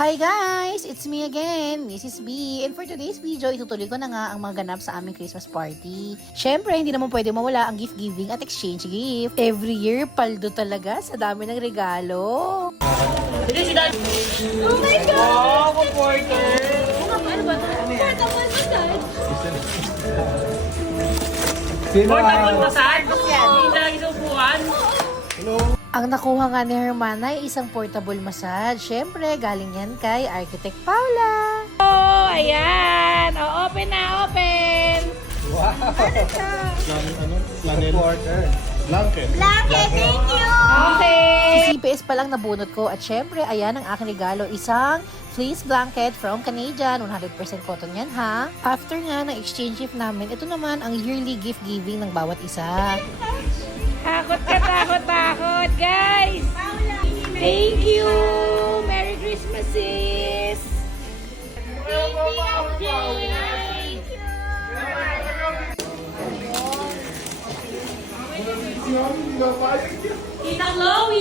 Hi guys! It's me again, Mrs. B. And for today's video, itutuloy ko na nga ang mga ganap sa aming Christmas party. Syempre, hindi naman pwede mawala ang gift giving at exchange gift. Every year, paldo talaga sa dami ng regalo. Oh my God! Wow, comforter! Ano ba ito? Portable massage? Portable massage? Hindi talaga isubukan? Hello? Ang nakuha nga ni Hermana ay isang portable massage. Syempre, galing yan kay Architect Paula. Oh, ayan! Oh, open na, open! Wow! Blanket, thank you! Okay! Si CPS pa lang nabunot ko at syempre, ayan ang aking regalo. Isang fleece blanket from Canadian. 100% cotton yan ha. After nga ng exchange gift namin, ito naman ang yearly gift giving ng bawat isa. Takot ka, takot, guys! Thank you! Merry Christmas, sis! Tita Chloe!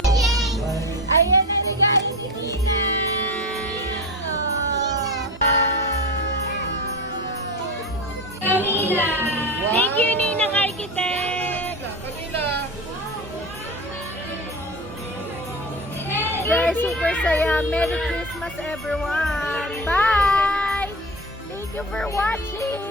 Ayan na regalo ni Nina! Camila! Thank you, Ninang Architect! Guys, super saya. Merry Christmas everyone! Bye! Thank you for watching!